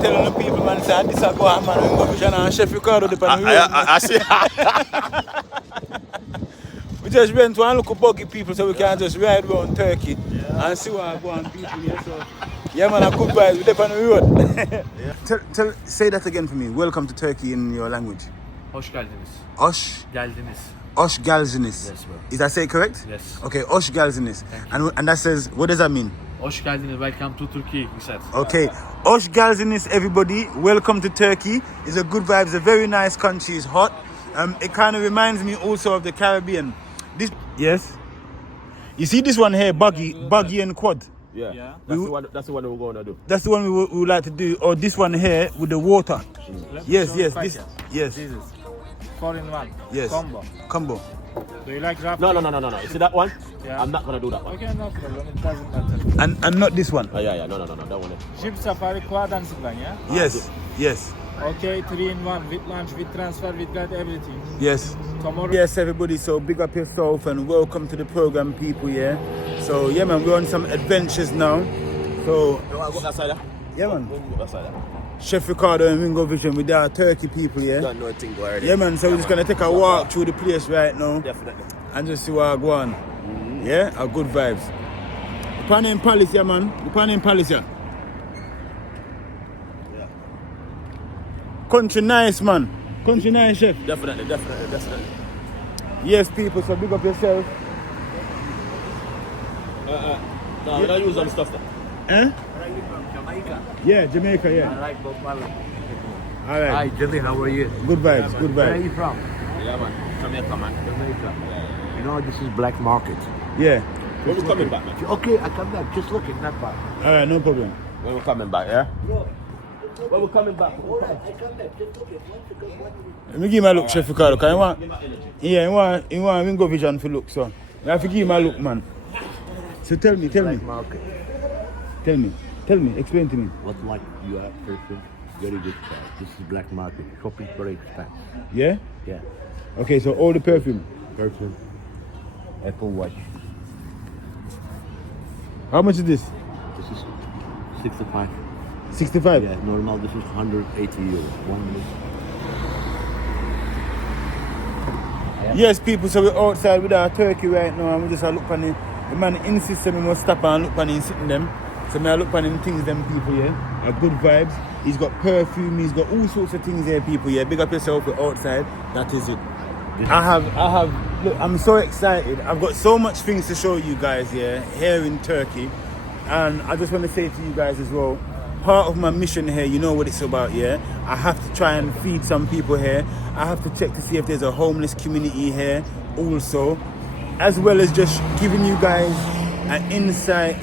telling the people, man, say, this is go on, man, Ringo Vision and Chef Ricardo depend on the road. I see. We just went to one look at buggy people so we can just ride around Turkey and see what go on people here. So, yeah, man, a good vibes. We depend on the road. Say that again for me. Welcome to Turkey in your language. Hoş geldiniz. Hoş Geldiniz. geldiniz. Yes, bro. Is that say correct? Yes. Okay, hoş geldiniz. And that says, what does that mean? Hoş geldiniz. Welcome to Turkey, we said. Okay, hoş geldiniz, everybody. Welcome to Turkey. It's a good vibe. It's a very nice country. It's hot. It kind of reminds me also of the Caribbean. Yes. You see this one here, buggy and quad. Yeah. That's the one we're going to do. That's the one we would like to do. Or this one here with the water. Yes. This. Yes. This is 4-in-1. Yes. Combo. Do you like rap? No. You see that one? Yeah. I'm not going to do that one. Okay, no problem. It doesn't matter. And not this one. Oh, yeah. No. That one. Jeep Safari Quad and Zipline, yeah? Yes. Okay, 3-in-1 with lunch, with transfer, with got everything. Yes. Tomorrow. Yes, everybody. So big up yourself and welcome to the program, people. Yeah. So yeah, man, we're on some adventures now. So You want to go that side? yeah, man. Go that side. Chef Ricardo and Ringo Vision with our Turkey people. Yeah. Don't know a thing already. Yeah, man. So we're just gonna take a walk through the place right now Definitely. and just see what I go on. Yeah, our good vibes. The Pan Palace, yeah, man. The Pan Palace, yeah. Country nice, man. Country nice, chef. Definitely. Yes, people. So big up yourself. No, we don't use them stuff. Eh? Jamaica. Yeah, Jamaica, yeah. I like Bob Marley. All right. Hi, Jimmy, how are you? Good vibes, good Where are vibes. you from? Yeah, man. Jamaica, man. Jamaica. You know, this is black market. Yeah. When we coming back, man? Okay, I come back. Just look at that part. All right, no problem. When we coming back, yeah? When we coming back? I come back. Just look at one. Let me give him a look, Chef Ricardo. Cause you want Ringo Vision to look, so I have to give him a look, man. So tell me. Black market. Tell me, explain to me. What like you are person? Very good price. This is black market. Shopping very expensive. Yeah? Yeah. Okay, so all the perfume. Perfume. Apple Watch. How much is this? This is 65. 65? Yeah, normal. This is 180 euros. 1 minute. Yes, people, so we're outside with our turkey right now and we just look on the man insists that we must stop and look on him sitting them. So I look on him things them people, yeah. Are good vibes. He's got perfume, he's got all sorts of things here, people, yeah. Big up yourself, we're outside. That is it. I have, look, I'm so excited. I've got so much things to show you guys, yeah, here in Turkey. And I just want to say to you guys as well, part of my mission here, you know what it's about, yeah? I have to try and feed some people here. I have to check to see if there's a homeless community here also, as well as just giving you guys an insight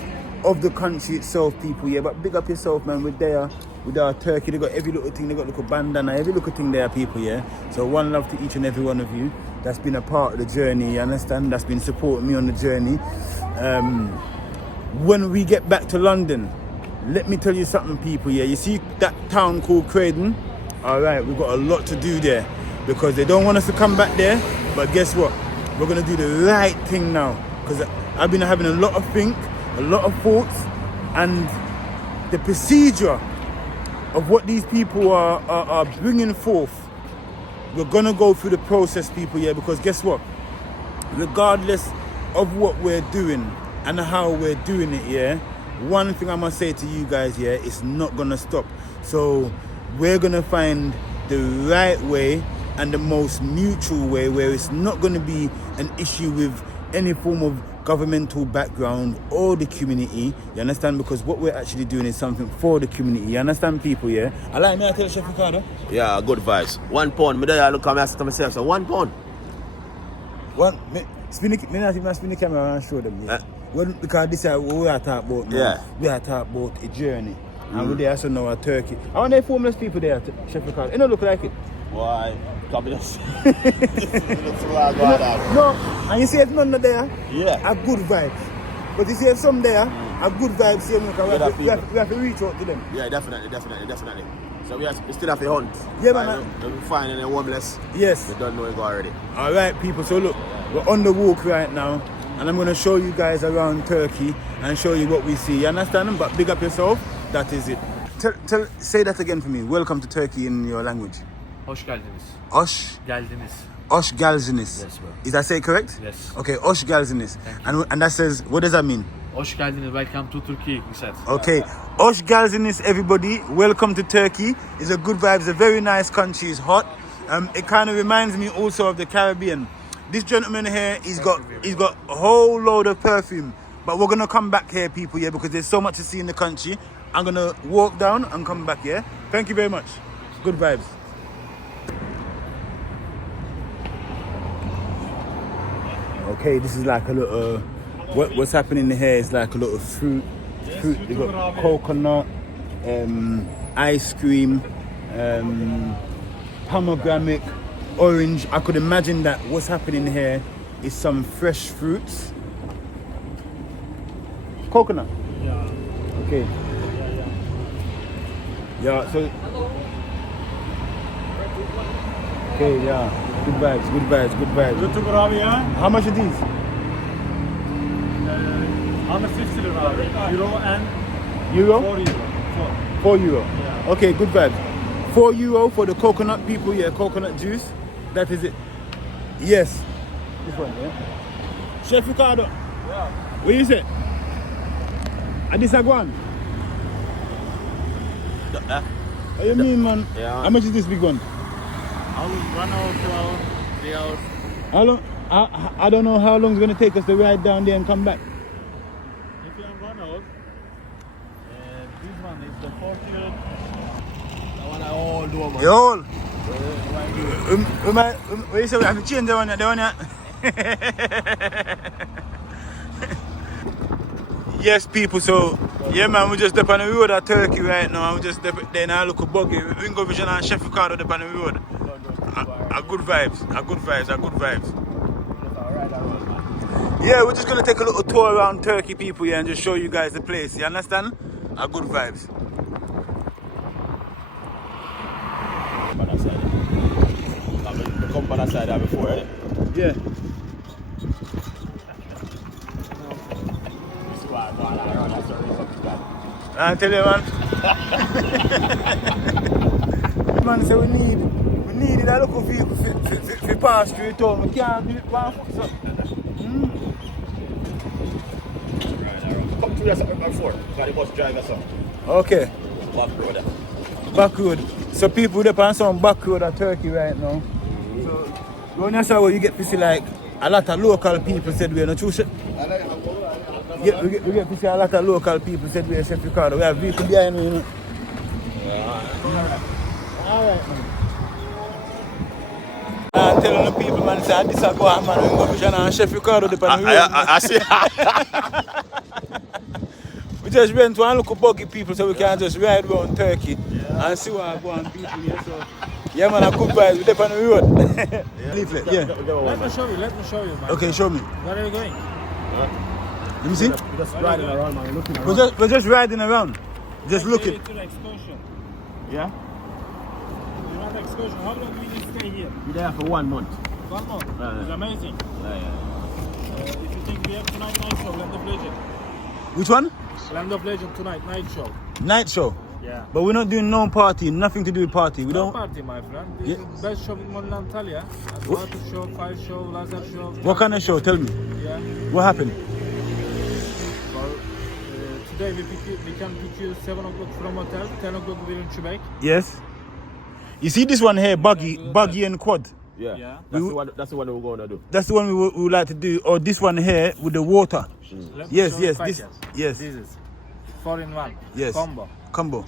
of the country itself, people, yeah? But big up yourself, man. We're there with our turkey. They got every little thing. They got little bandana, every little thing there, people, yeah? So one love to each and every one of you that's been a part of the journey, you understand? That's been supporting me on the journey. When we get back to London, let me tell you something, people, yeah? You see that town called Croydon? All right, we've got a lot to do there because they don't want us to come back there. But guess what? We're going to do the right thing now because I've been having a lot of a lot of thoughts, and the procedure of what these people are bringing forth, we're going to go through the process, people, yeah? Because guess what? Regardless of what we're doing and how we're doing it, yeah? One thing I must say to you guys, yeah, it's not gonna stop. So we're gonna find the right way and the most mutual way where it's not gonna be an issue with any form of governmental background or the community. You understand? Because what we're actually doing is something for the community. You understand, people, yeah? I like me, I tell Chef Ricardo. Yeah, good vibes. £1. Me there, look at me, I say to myself, so £1. Spin the camera and show them, yeah. Well, because this is what we are talking about now. Yeah. We are talking about a journey. And we're there also now at Turkey. How many homeless people there, Chef Ricardo? It don't look like it. Why? Looks No, and you see if none there, yeah, a good vibes. But you see if some there, a good vibes, see, we have to reach out to them. Yeah, definitely. So we still have to hunt. Yeah, man. If we find any homeless, yes, we don't know it already. All right, people. So look, we're on the walk right now, and I'm going to show you guys around Turkey and show you what we see. You understand? But big up yourself. That is it. Say that again for me. Welcome to Turkey in your language. Hoş geldiniz. Osh Geldiniz. Osh Galzinis. Yes, bro. Is that say correct? Yes. Okay, Osh Galzinis. And that says, what does that mean? Hoş geldiniz. Welcome to Turkey, he said. Okay, Osh Galzinis, everybody. Welcome to Turkey. It's a good vibe. It's a very nice country. It's hot. It kind of reminds me also of the Caribbean. This gentleman here, he's got a whole load of perfume. But we're gonna come back here, people, yeah, because there's so much to see in the country. I'm gonna walk down and come back, yeah. Thank you very much. Good vibes. Okay, this is like a little. What's happening here is like a lot of fruit. They got coconut, ice cream, pomegranate, orange. I could imagine that what's happening here is some fresh fruits. Coconut. Yeah. Okay. Yeah. So. Okay. Yeah. Good vibes. Good vibes. Good vibes. Good to go abi ya. How much are these? 150 lira abi. Euro and Euro? 4 euro. 4 euro. Yeah. Okay, good vibes. 4 euro for the coconut people, yeah, coconut juice. That is it. Yes. This one, yeah. Chef Ricardo. Yeah. What you say? And this one? What you mean, man? Yeah. How much is this big one? I will 1 hour, 2 hours, 3 hours. How long? I don't know how long it's going to take us to ride down there and come back. If you have 1 hour, this one is the 40 euro. That one I all do, man. Yo. What you say? We have to change the one, yeah? Yes, people. So, yeah, man, we just up on the road at Turkey right now. We just up there now, look a buggy. Ringo Vision and Chef Ricardo up on the road. A good vibes. A good vibes. A good vibes. Yeah, we're just gonna take a little tour around Turkey, people, yeah, and just show you guys the place. You understand? A good vibes. Come by that side there before, eh? Yeah. I tell you, man. Man, so we need a local vehicle for pass through town. We can't do it by foot, so. Come to us before. Got the bus driver, son. Okay. Back road. Back road. So people up on some back road at Turkey right now. So when you saw what you get to see, like a lot of local people said we're not true. Yeah, we get to see a lot of local people said we're Chef Ricardo. We have vehicle behind me, you know. Alright, man. I'm telling the people, man, say this is go on, man. Ringo Vision and Chef Ricardo depend on the road. I see. We just went to one local buggy people so we can just ride around Turkey and see what go on people here. So yeah, man, a good vibes. We depend on the road. Leaflet, yeah. Let me show you, man. Okay, show me. Where are you going? Let me see. We're just riding around, man. Looking We're just riding around. Just looking. To the excursion. Yeah? You want the excursion? How long will you stay here? Be there for 1 month. 1 month. It's amazing. If you think we have tonight night show, Land of Legend. Which one? Land of Legend tonight night show. Night show. Yeah. But we're not doing no party, nothing to do with party. We No don't. party, my friend. This Yeah. is best shopping mall in Antalya. Water show, fire show, laser show. What kind of show? Tell me. Yeah. What happened? Well, today we can pick you 7 o'clock from hotel, 10 o'clock we're in Chubek. Yes. You see this one here, buggy and quad. Yeah. Yeah. That's the one we're going to do. That's the one we would like to do. Or this one here with the water. Let me Yes, show you yes, package. this, yes, This is 4-in-1. yes. Combo. Combo.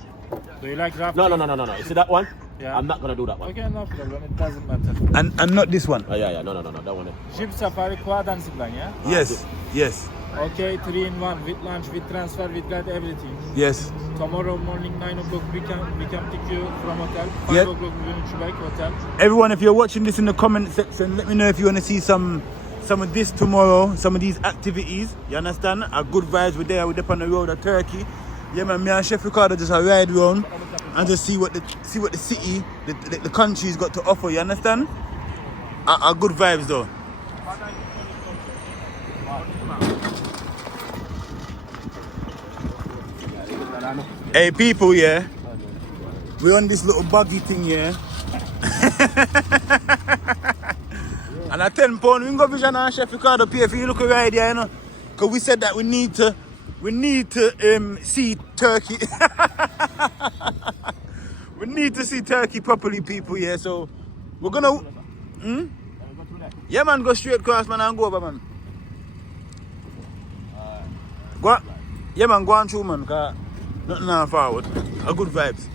Do you like rafting? No. You see that one? Yeah. I'm not going to do that one. Okay, no problem. It doesn't matter. And not this one. Oh, yeah. No. That one. Jeep Safari Quad and Zipline, yeah? Yes, yes, Okay, 3-in-1 with lunch, with transfer, with guide, everything. yes. Tomorrow morning 9 o'clock we can pick you from hotel. 5 Yeah. o'clock we're in Chubek hotel. Everyone, if you're watching this in the comment section, let me know if you want to see some of this tomorrow, some of these activities. You understand? A good vibes. We're there. We're up on the road at Turkey. Yeah, man. Me and Chef Ricardo just a ride around and just see what the city, the country's got to offer. You understand? A good vibes though. Hey people, yeah. we're on this little buggy thing here. And a £10 Ringo Vision and Chef Ricardo pay for you look right there, you know. Because we said that we need to see Turkey. We need to see Turkey properly, people, yeah. So we're gonna yeah man, go straight across man and go over man. Go on. Yeah man, go on through man, cause nothing now forward. A good vibes.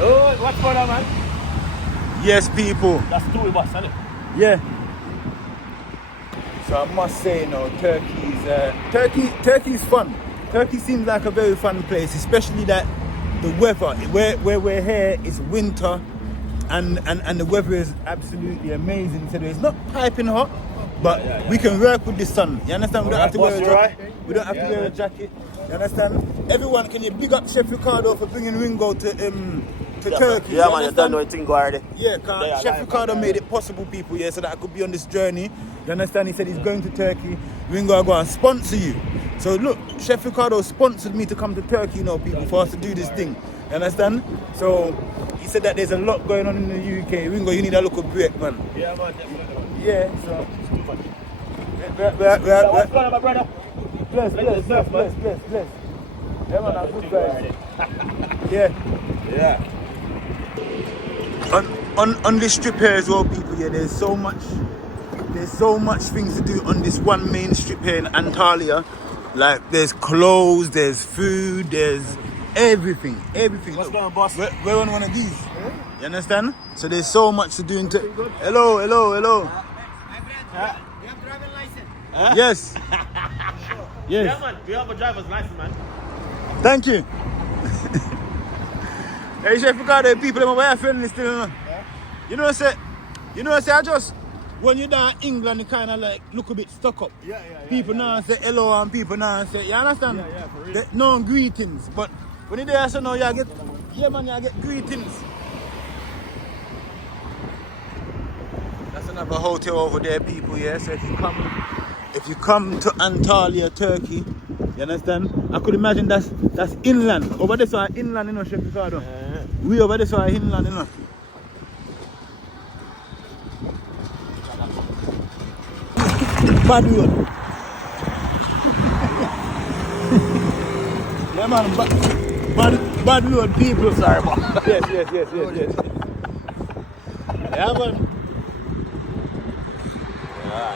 Oh, what's going on, man? Yes, people. That's two bus, isn't it? Yeah. So I must say, you know, Turkey's fun. Turkey seems like a very fun place, especially that the weather. Where we're here, it's winter, and the weather is absolutely amazing today. It's not piping hot, but we can work with the sun. You understand? We don't have to wear a jacket. We don't have to wear a jacket. You understand? Everyone, can you big up Chef Ricardo for bringing Ringo to Turkey? Yeah, man, you don't know anything already. Yeah, because Chef Ricardo made it possible, people, yeah, so that I could be on this journey. You understand? He said he's going to Turkey. Ringo, I go and sponsor you. So look, Chef Ricardo sponsored me to come to Turkey, you know, people, for us to do this thing. You understand? So he said that there's a lot going on in the UK. Ringo, you need a local break, man. Yeah, man, definitely. Yeah, so. What's going on, my brother? Bless. Yeah, man, I'm good guys. Yeah. Yeah. On this trip here as well, people, yeah, there's so much things to do on this one main strip here in Antalya. Like, there's clothes, there's food, there's everything. What's going on, boss? We're on one of these. You understand? So there's so much to do into. Hello. Huh? You have driving license? Huh? Yes. Yeah, Yes. man, we have a driver's license, man. Thank you. Hey, Chef Ricardo, people, them are friendly still, you know? You know, say, I just, when you're down in England, you kind of like look a bit stuck up. People now say hello and people now say, you understand? Yeah, for real. No greetings. But when you're there, so now you get, yeah man, you get greetings. That's another hotel over there, people, yeah? So if you come to Antalya, Turkey, you understand? I could imagine that's inland. Over there, so inland, you know, Chef Ricardo. We over there, so inland, you know. Bad road. Yeah, man, bad road, people. Sorry, man. Yes. Yeah, man.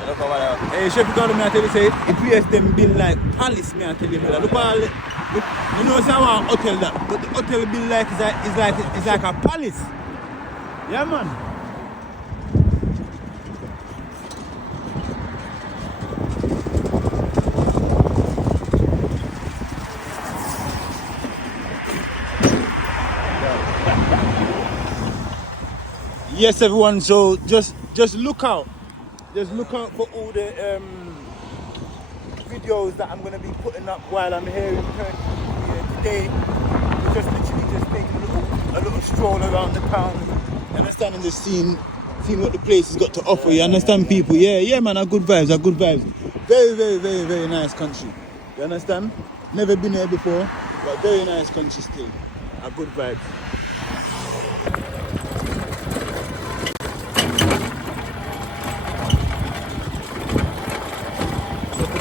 Look over there. Hey, Chef Ricardo, me I tell you, say, it place them build like palace, me I tell you, brother. Look all the, you know, say one hotel that, but the hotel build like it's like a palace. Yeah, man. Yes, everyone. So just look out. Just look out for all the videos that I'm going to be putting up while I'm here in Turkey today. We're just literally taking a little stroll around the town, understanding the scene, seeing what the place has got to offer. You understand, people? Yeah, man. Are good vibes. Very nice country. You understand? Never been here before, but very nice country still. A good vibes.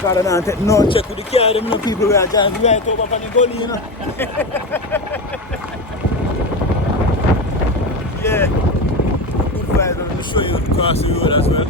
I don't take no check with the car, them, you know, people who are just right over from the gully, you know. Yeah. Good vibes, I'm going to show you across the road as well.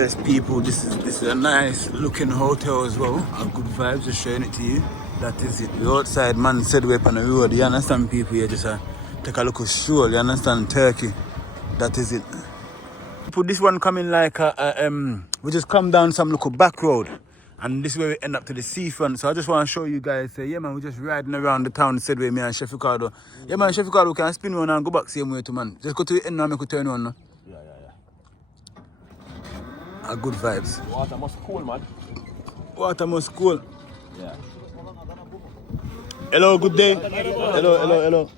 Yes, people, this is a nice looking hotel as well. A good vibes, just showing it to you. That is it. The outside man said we're on the road. You understand, people here? Just take a look at stroll. You understand, Turkey. That is it. People, this one coming like we just come down some little back road, and this is where we end up to the seafront. So I just want to show you guys. Yeah, man, we're just riding around the town. Said with me and Chef Ricardo. Yeah, man, Chef Ricardo can spin one and go back same way to man. Just go to the end now, make a turn on. Yeah. A good vibes. Water must cool, man. Water must cool. Yeah. Hello, good day. Hello.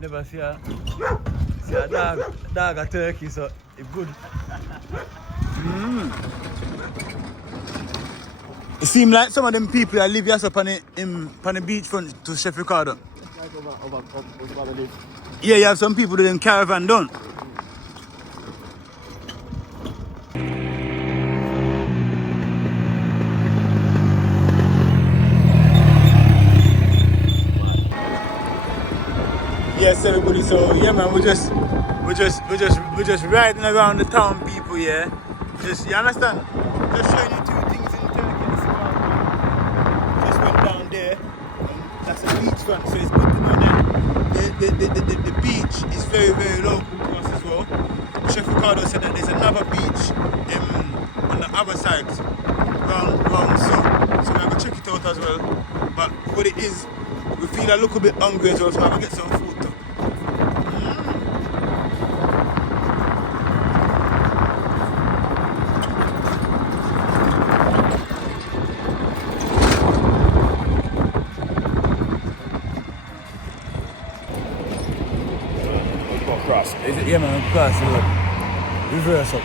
Never see a dog a turkey, so it's good. It seems like some of them people that live here up on the beachfront to Chef Ricardo. Yeah, you have some people that in caravan, don't? Yes, everybody. So yeah, man, we're just riding around the town, people. Yeah, just you understand? Just showing you two things in Turkey. Just went down there. That's a beachfront, so it's good to know that the beach is very, very local to us as well. Chef Ricardo said that there's another beach on the other side, round so we're gonna check it out as well. But what it is, we feel a little bit hungry as well, so I'm gonna get some food too. Cross. Is it? Yeah, man, cross the road. Reverse up.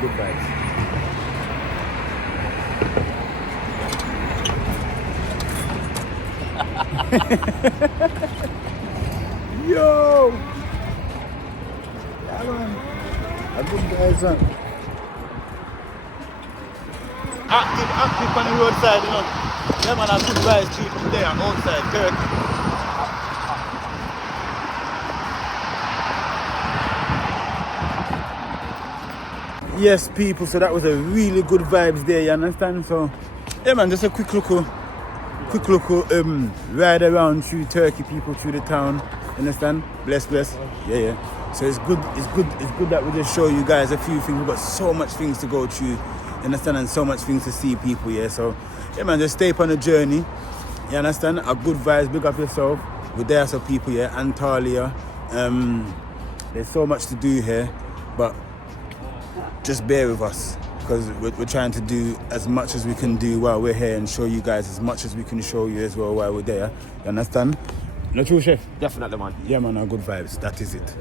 Good vibes. Yo! Yeah, man. A good vibes, man. Active on the roadside, you know. Yeah, man, a good vibes street there outside Turkey. Yes, people, so that was a really good vibes there, you understand? So, yeah, man, just a quick little ride around through Turkey, people, through the town, understand? Bless. Yeah. So it's good that we just show you guys a few things. We've got so much things to go through, you understand, and so much things to see, people, yeah. So, yeah, man, just stay up on the journey, you understand? A good vibes, big up yourself. We're there, so people, yeah, Antalya. There's so much to do here, but just bear with us, because we're trying to do as much as we can do while we're here and show you guys as much as we can show you as well while we're there. You understand? Not true, Chef? Definitely, man. Yeah, man, our good vibes. That is it.